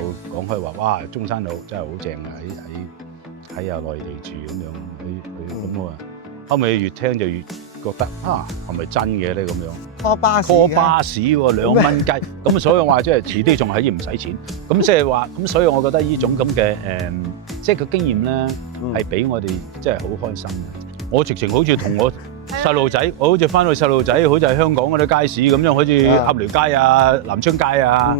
有講開話，哇！中山路真係好正啊，喺內地住咁樣，佢咁我後尾越聽就越覺得係咪真嘅咧咁樣 ？call 巴士喎，2蚊雞，咁所以我話即係遲啲仲可以唔使錢，咁即係話咁，所以我覺得呢種咁嘅即係個經驗咧係俾我哋即係好開心嘅。我直情好似同我細路仔，我好似翻去細路仔，好似喺香港嗰啲街市咁樣，好似鴨寮街啊、南昌街啊、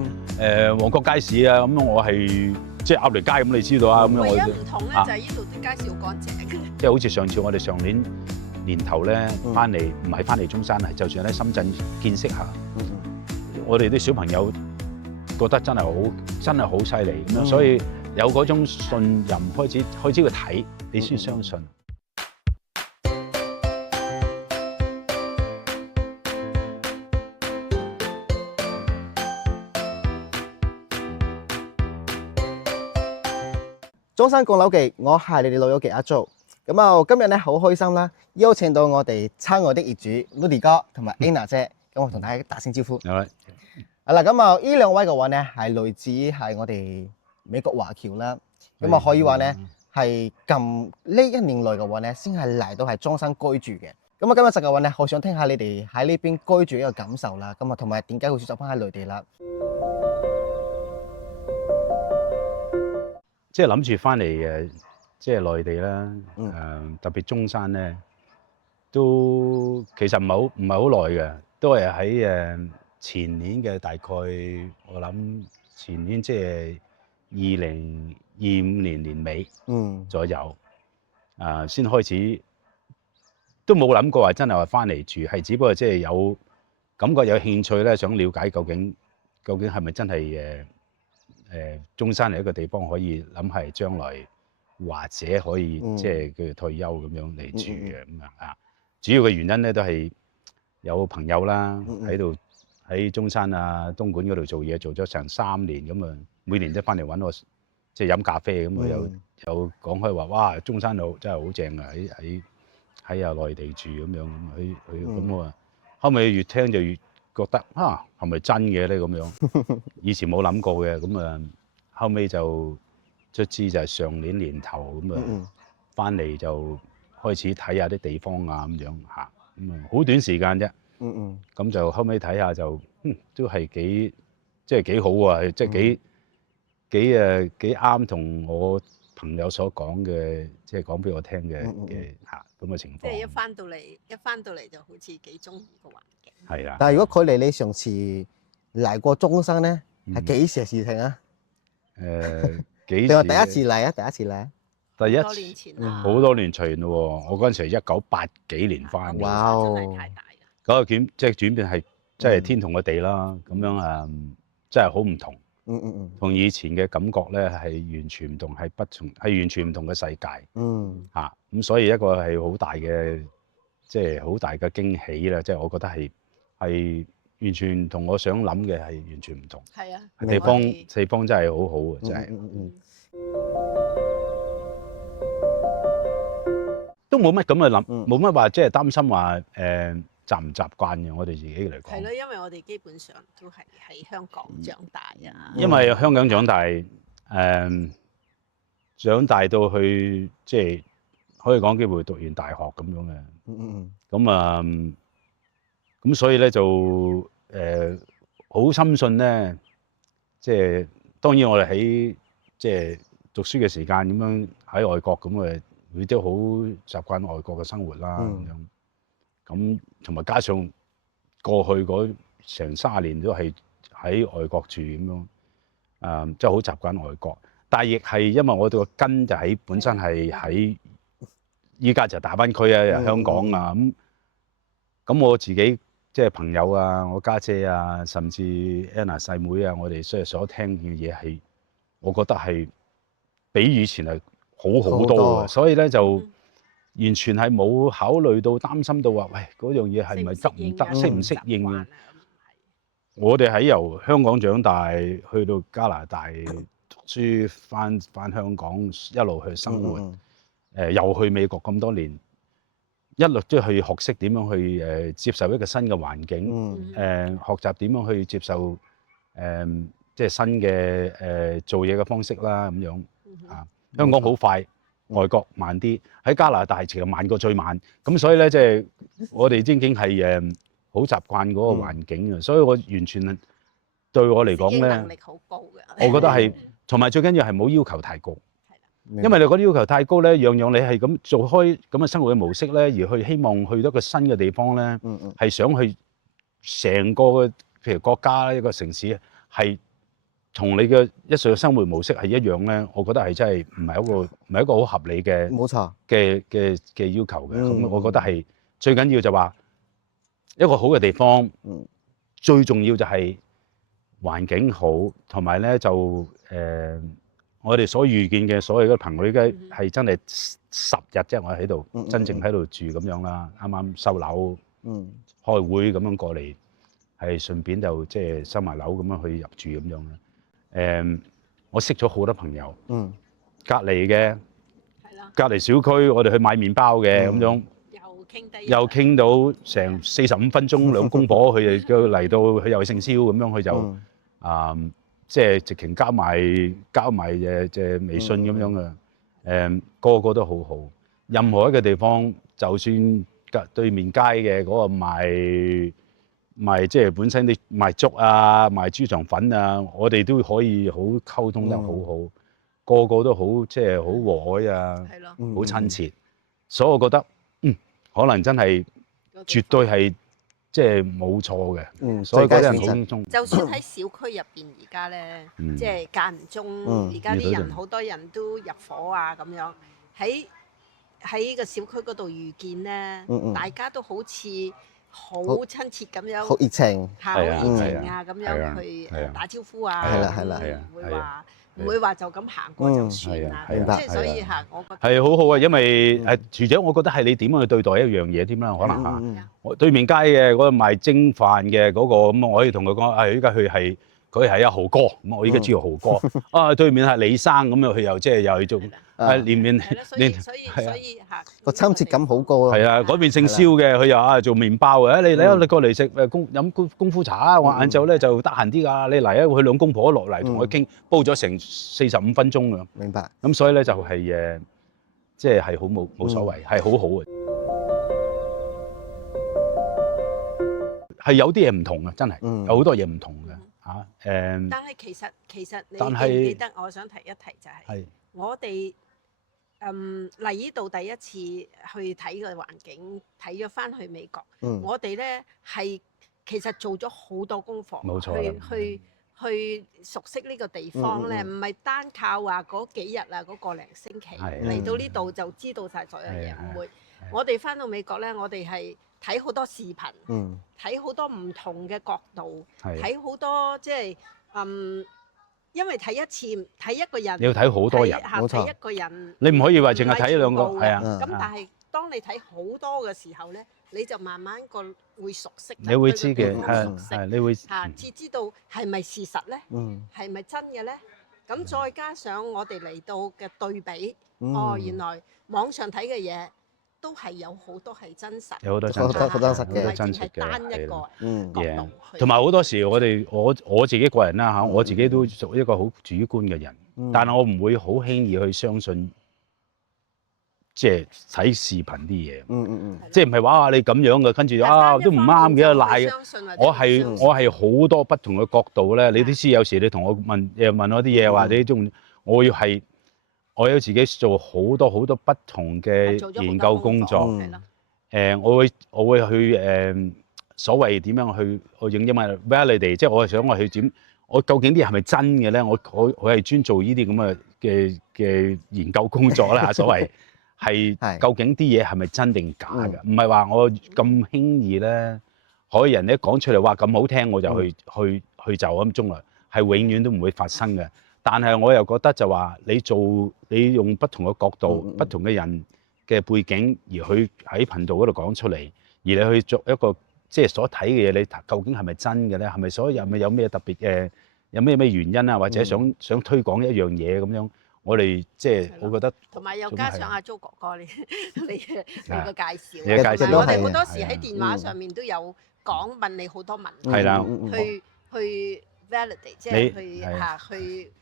旺角街市啊，咁我係即係鴨寮街咁，你知道啊咁樣。唯一唔同咧就係呢度啲街市好乾淨嘅。即係好似上次我哋上年頭咧翻嚟，唔係翻嚟中山，係就算喺深圳見識下，我哋啲小朋友覺得真係好犀利咁樣，所以有嗰種信任開始去睇，你先相信。中山講樓記，我係你哋老友記阿 Jo。咁啊，今日咧好開心啦，邀請到我哋親愛的業主 Ludi 哥同埋 Anna 姐，咁我同大家打聲招呼。係。嗱，咁啊，呢兩位嘅話咧係來自係我哋美國華僑啦，咁啊可以話咧係近呢1年內嘅話咧，先係嚟到係中山居住嘅。咁啊，今日實嘅話咧，好想聽下你哋喺呢邊居住嘅感受啦，咁啊同埋點解會選擇翻喺內地啦？即係諗住翻嚟即係內地啦，特別中山咧，都其實唔係好耐嘅，都係喺前年嘅大概，我諗前年即係2025年年尾左右，先開始，都冇諗過話真係話翻嚟住，係只不過即係有感覺有興趣咧，想了解究竟係咪真係中山係一個地方可以諗係將來或者可以即係叫做退休咁樣嚟住嘅咁樣啊。主要嘅原因咧都係有朋友啦喺中山啊東莞嗰度做嘢，做咗成3年咁啊，每年都翻嚟揾我即係飲咖啡咁啊，有講開話，哇！中山路真係好正啊，喺內地住咁樣佢咁我後尾越聽就越覺得係咪真嘅咧咁樣？以前冇諗過嘅，咁啊後尾就卒之就係上年年頭咁啊，翻嚟就開始睇下啲地方啊咁樣嚇，咁啊好短時間啫，咁就後尾睇下就都係幾好啊，即係幾啱同我朋友所講嘅，即係講俾我聽嘅嚇咁嘅情況。即係一翻到嚟就好似幾中意個環境。係啊。但係如果距離你上次嚟過中山咧，係幾時嘅事情啊？幾時？你話第一次嚟啊？第一次嚟？第一多年前啦，好多年前咯喎，我嗰陣時係1980幾年翻嘅。哇哦真係太大啦！嗰個轉變係真係天同個地啦，咁樣真係好唔同。同以前嘅感覺咧係完全唔同，係完全唔同嘅世界。咁所以一個係好大嘅，即係好大嘅驚喜啦！即係我覺得係完全同我想諗嘅係完全唔同。係啊，地方真係好好嘅，真係。都冇乜咁嘅諗，冇乜話即係擔心話習唔習慣嘅。我哋自己嚟講。係咯，因為我哋基本上都係喺香港長大啊。因為香港長大，長大到去即係可以講機會讀完大學咁樣嘅。咁所以咧就好深信咧，即係當然我哋喺即係讀書嘅時間咁樣喺外國咁誒，佢都好習慣外國嘅生活啦咁樣。咁同埋加上過去嗰成30年都係喺外國住咁樣，即係好習慣外國。但係亦係因為我哋個根就本身係喺依家就大灣區啊、香港啊咁我自己即係朋友啊、我家姐啊，甚至 Anna 細妹啊，我哋所聽嘅嘢係，我覺得係比以前係好多嘅，所以咧就完全係冇考慮到擔心到話，喂嗰樣嘢係咪得唔得，適唔適應啊？我哋喺由香港長大，去到加拿大讀書，翻香港一路去生活，又去美國咁多年，一路都去學識點樣去接受一個新嘅環境，學習點樣去接受即即係新嘅做嘢嘅方式啦咁樣啊。香港冇錯好快，外國慢啲，喺加拿大其實慢過最慢。咁所以咧，即係我哋正經係好習慣嗰個環境啊，所以我完全對我嚟講適應能咧，力好高嘅。我覺得係同埋最緊要係冇要求太高。因因為你嗰啲要求太高咧，樣樣你係咁做開咁嘅生活嘅模式咧，而去希望去到一個新嘅地方咧，係想去成個嘅譬如國家一個城市係同你嘅日常生活模式係一樣咧，我覺得係真係唔係一個好合理嘅冇錯嘅要求嘅。咁我覺得係最緊要就話一個好嘅地方，最重要就係環境好，同埋咧就我哋所遇見嘅所有嘅朋友，依家係真係10日啫，我喺度真正喺度住咁樣啦。啱啱收樓，開會咁樣過嚟，係順便就即係收埋樓咁樣去入住咁樣啦。我識咗好多朋友，隔離嘅，係啦，隔離小區，我哋去買麵包嘅咁樣，又傾到成45分鐘，兩公婆佢哋嚟到，佢又姓蕭咁樣，佢就即係直情交埋即係微信咁樣嘅，個個都好好。任何一個地方，就算隔對面街嘅嗰個賣即係本身啲賣粥啊、賣豬腸粉啊，我哋都可以好溝通得好好，個個都好即係好和藹啊，好親切。所以我覺得可能真係絕對係。即係冇錯嘅，所以嗰啲人好中。就算喺小區入邊，而家咧，即係間唔中，而家啲人好多人都入伙啊咁樣，喺個小區嗰度遇見咧，大家都好似好親切咁樣，好熱情，好熱情啊咁樣去打招呼啊，係啦，唔會話就咁行過就算啦，即係所以嚇，我覺得係好好啊，因為廚姐，我覺得係你點樣去對待一樣嘢添啦，可能嚇。我對面街嘅嗰個賣蒸飯嘅嗰個咁，我可以同佢講，依家佢係阿豪哥，咁我依家知道豪哥。啊，對面係李生咁樣，佢又即係又去做連所以嚇個親切感好高啊。係啊，嗰邊姓蕭嘅，佢又做麵包嘅。你嚟啊，你過嚟食飲功夫茶啊！我晏晝咧就得閒啲㗎，你嚟啊！佢兩公婆落嚟同我傾，煲咗成45分鐘㗎。明白。咁所以咧就係即係好冇所謂，係好好嘅。係有啲嘢唔同啊，真係有好多嘢唔同嘅嚇但係其實你記唔記得？我想提一提就係我哋嚟呢度第一次去睇個環境，睇咗翻去美國，我哋咧係其實做咗好多功課，冇錯去熟悉呢個地方咧，唔係單靠話嗰幾日啊，嗰個零星期嚟到呢度就知道晒所有嘢，唔會。我哋翻到美國咧，我哋係睇好多視頻，睇好多唔同嘅角度，睇好多即係因為睇一次睇一個人，你要睇好多人，冇錯。睇一個人，你唔可以話淨係睇兩個，係啊。咁但係當你睇好多嘅時候咧，你就慢慢會熟悉。你會知嘅，你會至知道係咪事實咧？係咪真嘅咧？咁再加上我哋嚟到嘅對比，原來網上睇嘅嘢都係有好多係真實，有好多真實嘅，唔係淨係單一個角度。同埋好多時我自己個人啦嚇，我自己都屬於一個好主觀嘅人，但係我唔會好輕易去相信，即係睇視頻啲嘢。即係唔係話你咁樣嘅，跟住都唔啱嘅賴。我係好多不同嘅角度咧，你都知有時你同我問我啲嘢話你中，我要自己做好多不同嘅研究工作。我會去所謂點樣去影因為 validate，即係我係想我去點，我究竟啲嘢係咪真嘅咧？我係專做呢啲咁嘅研究工作啦，所謂係究竟啲嘢係咪真定假嘅？唔係話我咁輕易咧，可以人一講出嚟話咁好聽，我就去就咁中啦，係永遠都唔會發生嘅。但係我又覺得就話你用不同嘅角度、不同嘅人嘅背景而去喺頻道嗰度講出嚟，而你去作一個即係所睇嘅嘢，你究竟係咪真嘅咧？係咪所有有咩特別嘅？有咩原因啊？或者想推廣一樣嘢咁樣，我哋即係我覺得同埋又加上阿租哥哥你個介紹，你嘅介紹我哋好多時喺電話上面都有講問你好多問題，係啦，去 validate，即係去去。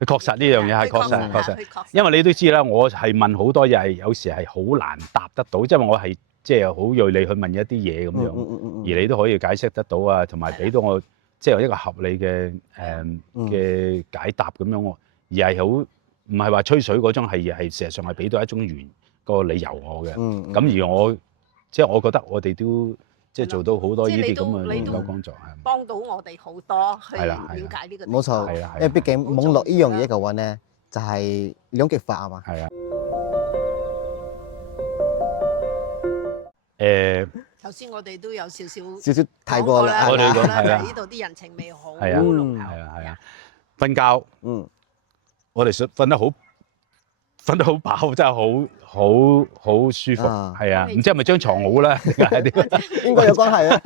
佢確實呢樣嘢係確實，因為你都知啦，我係問好多嘢，有時係好難答得到，因為我係即係好鋭利去問一啲嘢咁樣，而你都可以解釋得到啊，同埋俾到我即係一個合理嘅嘅解答咁樣，而係好唔係話吹水嗰種，係事實上係俾到一種個理由我嘅。咁而我即係我覺得我哋都即係做到好多呢啲咁嘅研究工作，係幫到我哋好多去了解呢個。冇錯，因為畢竟網絡呢樣嘢嘅話咧，就係兩極化啊嘛。係啊。頭先我哋都有少少提過啦，我哋講係啦，呢度啲人情味好係啊，係啊，瞓覺，我哋瞓得好飽，真係好舒服，係啊，唔知係咪張床好咧？應該有關係啊。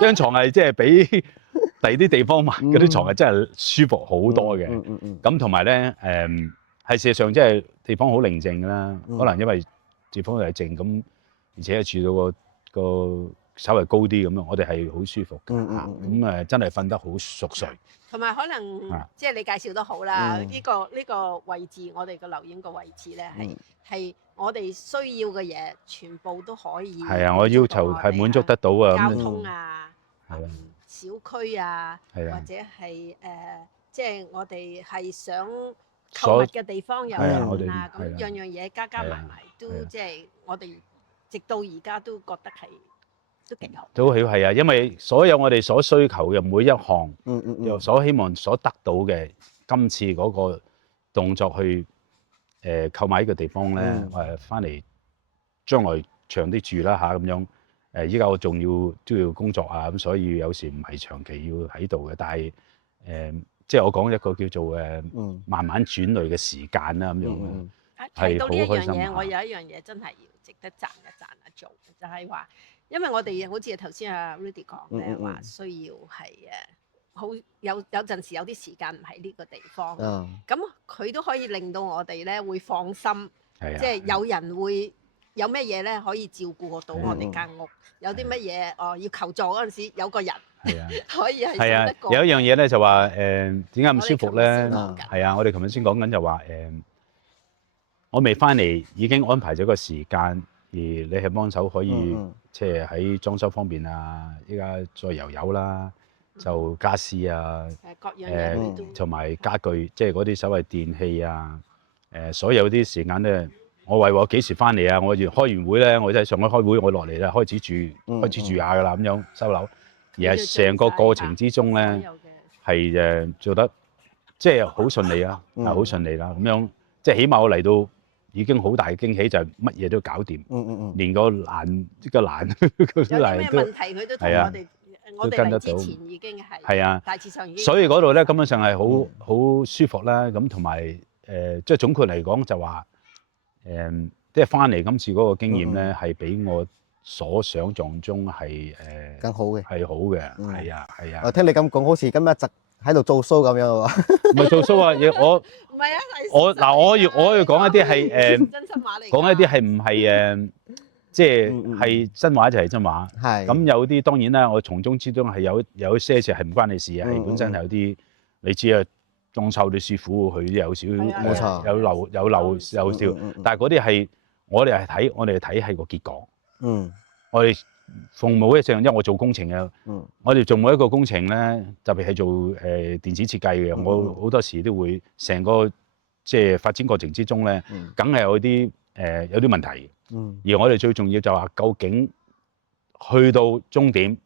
張床係即係比第二啲地方買嗰啲床係真係舒服好多嘅。咁同埋咧，係事實上即係地方好寧靜啦。可能因為地方係靜咁，而且住到個稍微高啲咁樣，我哋係好舒服嘅。咁真係瞓得好熟睡。同埋可能即係你介紹得好啦，呢個位置，我哋個樓院個位置咧係我哋需要嘅嘢，全部都可以。係啊，我要求係滿足得到啊。交通啊，小區啊，或者係即係我哋係想購物嘅地方有人啊，咁樣嘢加埋都即係我哋直到而家都覺得係。都幾好，都係啊！因為所有我哋所需求嘅每一項，又所希望所得到嘅，今次嗰個動作去購買呢個地方咧，翻嚟將來長啲住啦嚇咁樣。依家我仲都要工作啊，咁所以有時唔係長期要喺度嘅。但係即係我講一個叫做慢慢轉類嘅時間啦咁樣。提到呢一樣嘢，我有一樣嘢真係要值得讚一讚啊！做就係話。因為我哋好似頭先阿 Rudy 講咧，話需要係好有陣時有啲時間唔喺呢個地方，咁佢都可以令到我哋咧會放心，即係有人會有咩嘢咧可以照顧到我哋間屋，有啲乜嘢要求助嗰陣時有個人可以係信得過。有一樣嘢咧就話點解咁舒服咧？係啊，我哋琴日先講緊就話我未翻嚟已經安排咗個時間。而你係幫手可以，即係喺裝修方面啊，依家再油啦，就家私啊，各樣嘢同埋家具，即係嗰啲所謂電器啊，所有啲時間咧，我為我幾時翻嚟啊？我開完會咧，我真係上海開會，我落嚟啦，開始住下噶啦，咁樣收樓，而係成個過程之中咧，係做得即係好順利啊，好順利啦，咁樣即係起碼我嚟到。已經好大嘅驚喜，就係乜嘢都搞掂，連個欄都有啲咩問題佢都同我哋嚟之前已經係大致上已經。所以嗰度咧根本上係好舒服啦。咁同埋即係總括嚟講就話即係翻嚟今次嗰個經驗咧，係比我所想像中係更好嘅，係好嘅，係啊。我聽你咁講，好似今日喺度做 show 咁樣喎，唔係做 show 啊！我唔係啊，我要講一啲係真心話嚟，講一啲係唔係即係真話就係真話。係咁有啲當然啦，我從中之中係有些事係唔關你事嘅，係本身係有啲你知啊，裝修啲師傅佢有少冇錯有漏有少，但係嗰啲係我哋係睇係個結果。我哋。服務一樣，因為我做工程嘅，我哋做每一個工程咧，特別係做電子設計嘅，我好多時都會成個即係發展過程之中咧，梗係有啲問題。而我哋最重要就話，究竟去到終點，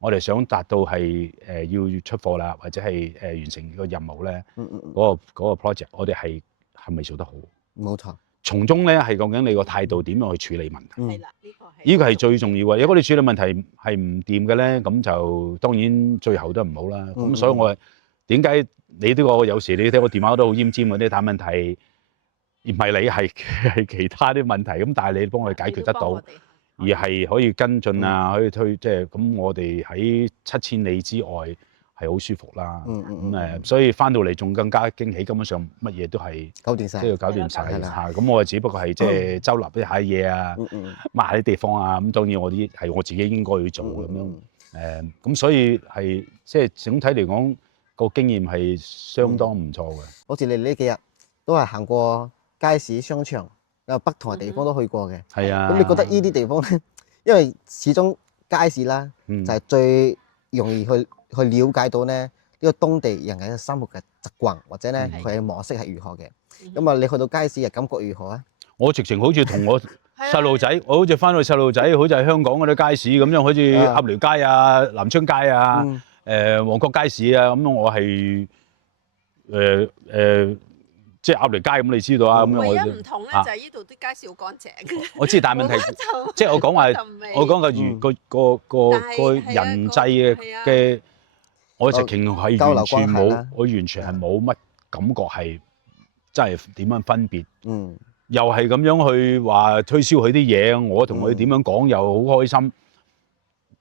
我哋想達到係要出貨啦，或者係完成個任務咧，嗰個 project， 我哋係咪做得好？冇錯。從中咧係究竟你個態度點樣去處理問題？係啦，呢個係最重要嘅。如果你處理問題係唔掂嘅咧，咁就當然最後都唔好啦。咁所以我點解你呢個有時你睇我電話都好奄尖嗰啲打問題，而唔係你係其他啲問題咁，但係你幫我哋解決得到，而係可以跟進啊，可以推即係咁。我哋喺7000里之外。係好舒服啦，所以翻到嚟仲更加驚喜，根本上乜嘢都係搞掂晒，都要搞掂晒嚇。咁我只不過係即係周立一下嘢啊，抹下啲地方啊。咁當然我啲係我自己應該要做咁樣。咁所以係即係整體嚟講個經驗係相當唔錯嘅。好似你呢幾日都係行過街市、商場，有不同嘅地方都去過嘅。係啊。咁你覺得呢啲地方咧，因為始終街市啦，就係最容易去了解到咧呢個當地人嘅生活嘅習慣，或者咧佢嘅模式係如何嘅。咁啊，你去到街市嘅感覺如何啊？我直情好似同我細路仔，我好似翻去細路仔，好似喺香港嗰啲街市咁樣，好似鴨寮街啊、南昌街啊、旺角街市啊咁樣，我係即係鴨寮街咁，你知道啊咁樣。唯一唔同咧就係呢度啲街市好乾淨。我知，但係問題即係我講話，我講個人際嘅，我直情係完全冇，我完全係冇乜感覺係真係點樣分別。又係咁樣去話推銷佢啲嘢，我同佢點樣講又好開心。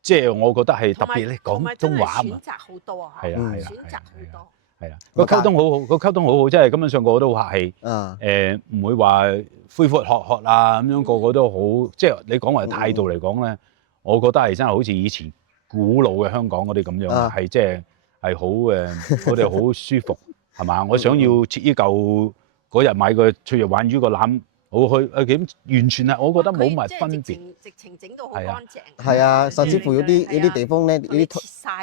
即係我覺得係特別咧廣東話啊嘛。選擇好多啊，係啊，選擇好多。係啊，個溝通好好，個溝通好好，即係根本上個個都好客氣。唔會話灰呼喝喝啊咁樣，個個都好。即係你講話態度嚟講咧，我覺得係真係好似以前古老嘅香港嗰啲咁樣，係即係好我哋好舒服係嘛？我想要切依嚿。嗰日買個脆肉鯇魚個腩，好去完全係我覺得冇乜分別。直情整到好乾淨。係啊，甚至乎有啲地方咧，呢啲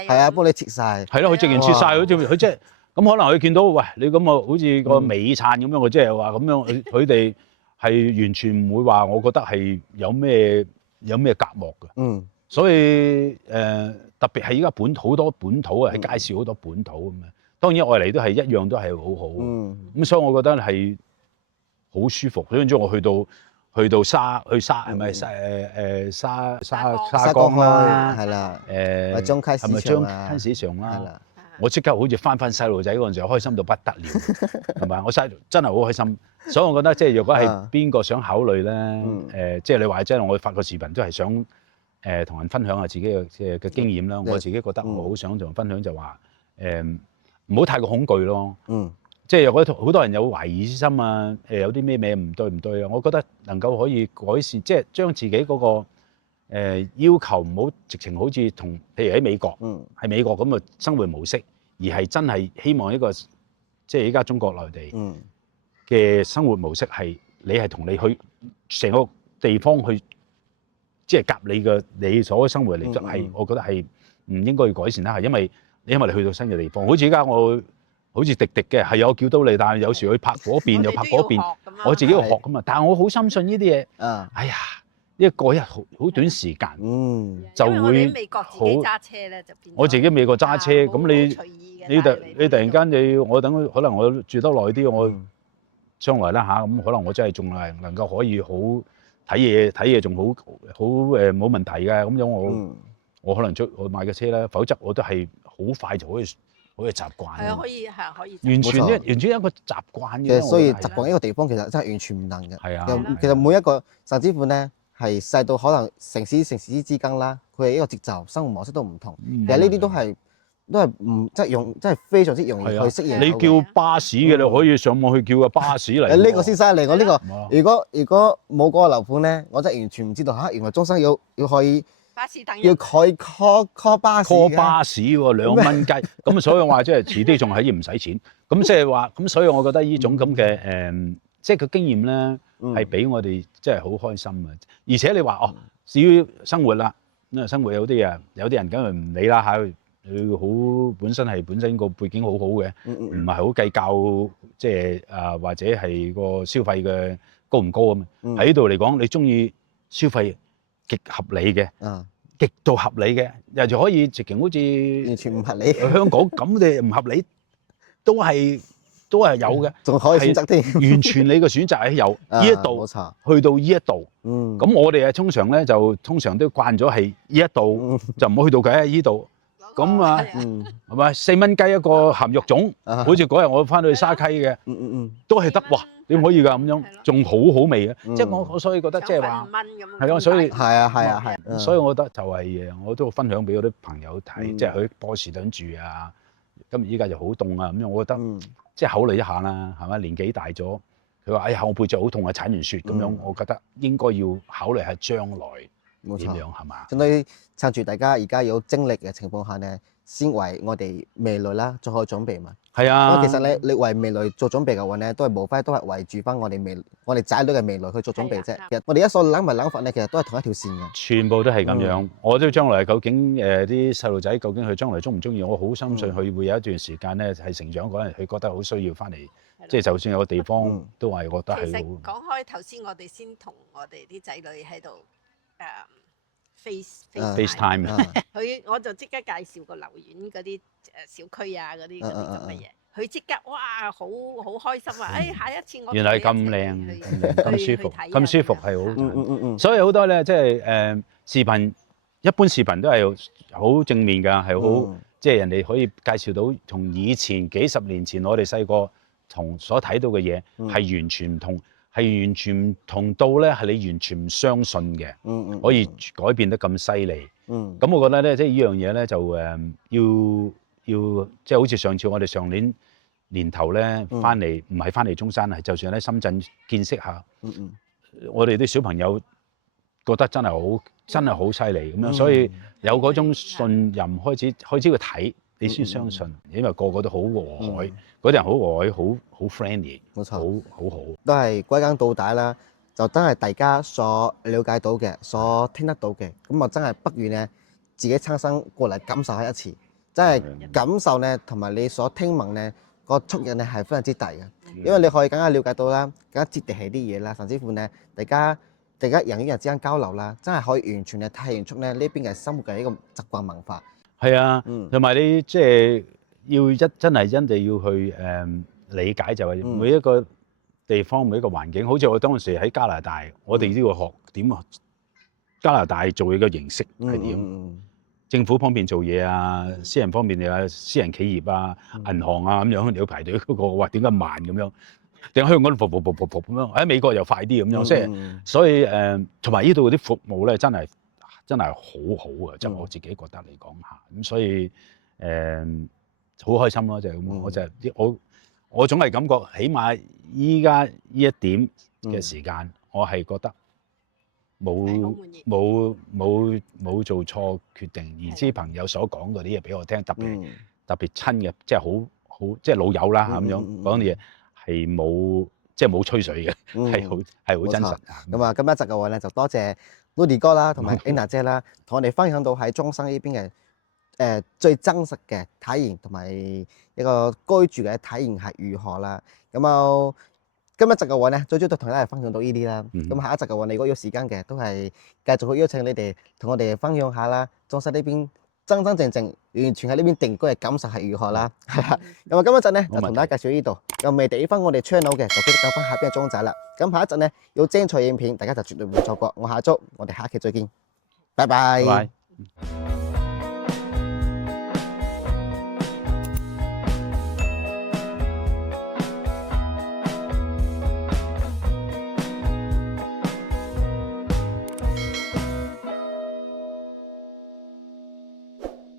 係啊，幫你切晒。係咯，佢直情切晒，佢即係咁可能佢見到喂你咁啊，好似個美餐咁樣，我即係話咁樣，佢哋係完全唔會話，我覺得係有咩隔膜嘅。所以特別係依家好多本土啊，喺街市好多本土咁啊。當然外嚟都係一樣，都係好好。咁所以我覺得係好舒服。所以我去到沙係咪沙江啦？係啦。張街市場啦。我即刻好似翻細路仔嗰陣時，開心到不得了，係咪？我真係好開心。所以我覺得即係如果係邊個想考慮咧，即係你話真係我發個視頻都係想同人分享下自己嘅經驗啦。我自己覺得我好想同人分享就話唔好太過恐懼咯，即係如果好多人有懷疑之心啊，有啲咩唔對啊，我覺得能夠可以改善，即係將自己嗰個要求唔好直情好似同譬如喺美國，係美國咁嘅生活模式，而係真係希望一個即係依家中國內地嘅生活模式係你係同你去成個地方去，即係夾你所生活嚟，係我覺得係唔應該要改善啦，係因為你去到新嘅地方，好似而家我好似滴嘅，係有叫到你，但係有時去拍嗰邊又拍嗰邊，我自己要學㗎嘛。但係我好深信呢啲嘢，哎呀，一個好短時間就會好。揸車咧就變。我自己美國揸車，咁你突然間我等可能我住得耐啲，我將來啦嚇，咁可能我真係仲係能夠可以好睇嘢仲好冇問題嘅，咁樣我可能我買嘅車啦，否則我都係好快就可以習慣。係啊，可以。完全一個習慣嘅。所以習慣一個地方其實真係完全唔能嘅。係啊。其實每一個甚至乎咧係細到可能城市之間啦，佢係一個節奏、生活模式都唔同。其實呢啲都係唔即係非常之容易去適應。你叫巴士嘅，你可以上網去叫個巴士嚟。呢個先犀利，我呢個如果冇嗰個樓盤咧，我真係完全唔知道嚇，原來中山要可以。要佢 call 巴士 call 巴士喎，2蚊雞，咁所以我話即係遲啲仲可以唔使錢，咁即係話，咁所以我覺得呢種咁嘅即係個經驗咧，係俾我哋即係好開心啊！而且你話至於生活啦，因為生活有啲人梗係唔理啦嚇，佢好本身個背景好好嘅，唔係好計較即係或者係個消費嘅高唔高咁啊！喺呢度嚟講，你中意消費極合理嘅，極度合理嘅，又就可以直情好似完全唔合理。香港咁嘅唔合理，都係有嘅，仲可以選擇添。完全你個選擇係由呢一度去到呢一度。咁我哋通常咧就都慣咗係呢一度，就唔好去到嘅呢度。咁啊，係咪4蚊雞一個鹹肉粽？好似嗰日我翻去沙溪嘅，都係得哇！點可以㗎咁樣？仲好味嘅，即係我所以覺得即係話係啊，所以係啊，所以我覺得就係我都分享俾我啲朋友睇，即係去波士頓住啊，咁依家就好凍啊咁樣，我覺得即係考慮一下啦，係咪？年紀大咗，佢話哎呀我背脊好痛啊，鏟完雪咁樣，我覺得應該要考慮下將來冇錯點樣係嘛？相當於趁住大家而家有精力嘅情況下呢，先為我哋未來啦做好準備嘛。因係啊，為其實你為未來做準備嘅話呢，都係無非都係圍住翻我哋仔女嘅未來去做準備啫。其實我哋一所諗埋諗法呢，其實都係同一條線嘅。全部都係咁樣。我都將來究竟啲細路仔究竟佢將來中唔中意？我好深信佢會有一段時間咧係成長嗰陣，佢覺得好需要翻嚟。即係就算有個地方都係覺得其實係講開頭先，我哋先同我哋啲仔女喺度FaceTime，我就即刻介紹個樓苑嗰啲小區啊，嗰啲咁嘅嘢，佢即刻哇好開心啊！下一次我原來咁靚咁舒服，咁舒服係好。所以好多咧，即係視頻，一般視頻都係好正面㗎，係好即係人哋可以介紹到同以前幾十年前我哋細個同所睇到嘅嘢係完全唔同。係完全唔同到咧，係你完全唔相信嘅，可以改變得咁犀利。咁我覺得咧，即係呢樣嘢咧，就要即係好似上次我哋上年頭咧翻嚟，唔係翻嚟中山，係就算喺深圳見識下，我哋啲小朋友覺得真係好犀利咁樣，所以有嗰種信任開始去睇。你先相信，因為個個都好和藹，嗰啲人好和藹，好 friendly， 冇錯，好。都係歸根到底啦，就真係大家所了解到嘅，所聽得到嘅，咁我真係不如呢自己親身過嚟感受下一次，真係感受呢同埋你所聽聞呢個觸引呢係非常之大嘅，因為你可以更加了解到啦，更加接地氣啲嘢啦，甚至乎呢大家人與人之間交流啦，真係可以完全呢體現出呢邊嘅生活嘅一個習慣文化。係啊，同埋你即係真係要去理解，就係每一個地方每一個環境，好似我當時喺加拿大，我哋都要學點加拿大做嘢嘅形式係點，政府方面做嘢啊，私人方面啊，私人企業啊，銀行啊咁樣，你要排隊嗰個，哇點解慢咁樣？點解香港噗咁樣？喺美國又快啲咁樣，即係所以同埋呢度啲服務咧真係好好啊！即係我自己覺得嚟講下，咁所以好開心咯，就係咁。我總係感覺，起碼依家呢一點嘅時間，我係覺得冇做錯決定，而知朋友所講嗰啲嘢俾我聽，特別親嘅，即係好即係老友啦咁樣講啲嘢，係冇吹水嘅，係好真實。咁啊，今一集嘅話咧，就多謝 Rudy 哥啦，同埋 Anna 姐啦，同我哋分享到喺中山呢邊嘅最真實嘅體驗，同埋一個居住嘅體驗係如何啦。咁啊，今一集嘅話咧，最主要都同大家分享到呢啲啦。咁下一集嘅話，你如果有時間嘅，都係繼續去邀請你哋同我哋分享下啦，中山呢邊真正完全喺呢邊定居嘅感受係如何啦。係啦，咁啊，今一集咧就同大家介紹呢度，又未訂閱翻我哋 channel 嘅，就記得撳翻下邊嘅鐘仔啦。咁下一集咧有精彩影片，大家就絕對唔會錯過。我係阿竹，我哋下一期再見，拜拜。